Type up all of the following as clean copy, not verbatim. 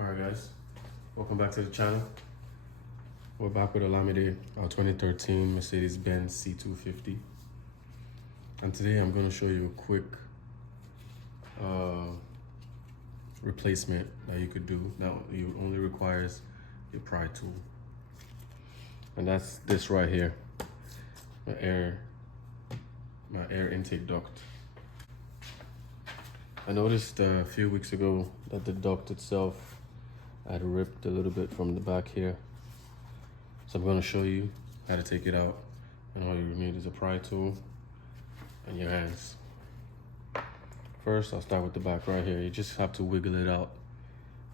Alright guys, welcome back to the channel. We're back with a Lamide, our 2013 Mercedes-Benz C250. And today I'm going to show you a quick replacement that you could do. Now, it only requires your pry tool. And that's this right here, my air intake duct. I noticed a few weeks ago that the duct itself had ripped a little bit from the back here. So I'm going to show you how to take it out. And all you need is a pry tool and your hands. First, I'll start with the back right here. You just have to wiggle it out.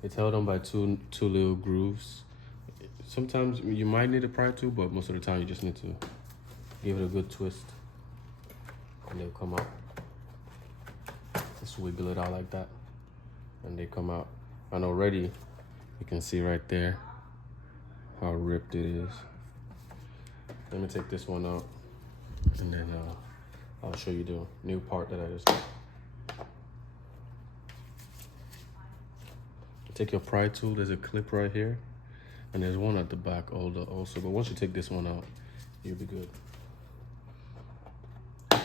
It's held on by two little grooves. Sometimes you might need a pry tool, but most of the time you just need to give it a good twist and they'll come out. Just wiggle it out like that and they come out. And already you can see right there how ripped it is. Let me take this one out and then I'll show you the new part that I just got. Take your pry tool, there's a clip right here and there's one at the back also, but once you take this one out, you'll be good.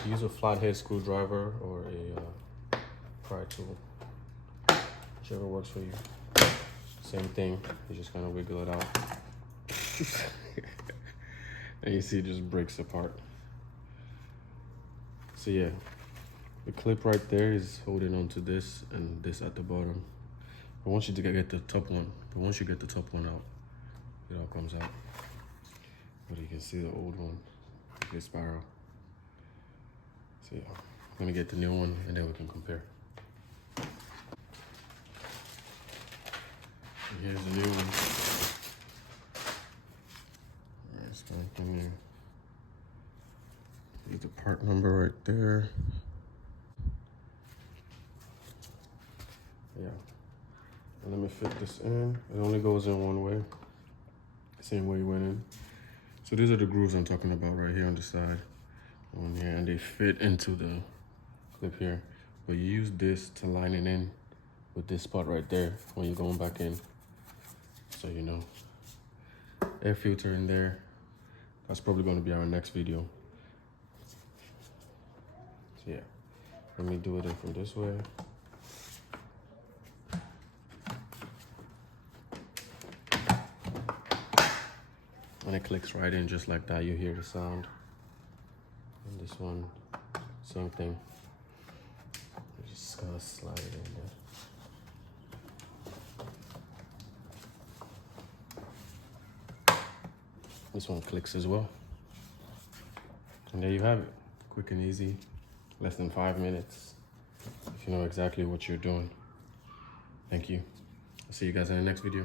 Use a flathead screwdriver or a pry tool, whichever works for you. Same thing, you just kind of wiggle it out. And you see it just breaks apart. So yeah, the clip right there is holding on to this and this at the bottom. But once you get the top one, out, it all comes out. But you can see the old one, this spiral. So yeah, I'm gonna get the new one and then we can compare. And here's the new one. Alright, it's back in there. Here's the part number right there. Yeah. And let me fit this in. It only goes in one way. Same way it went in. So these are the grooves I'm talking about right here on the side. One here, and they fit into the clip here. But you use this to line it in with this spot right there when you're going back in. So you know. Air filter in there. That's probably going to be our next video. So yeah. Let me do it in from this way. And it clicks right in just like that. You hear the sound. And this one, same thing. You just gotta slide it in there. This one clicks as well. And there you have it. Quick and easy. Less than 5 minutes. If you know exactly what you're doing. Thank you. I'll see you guys in the next video.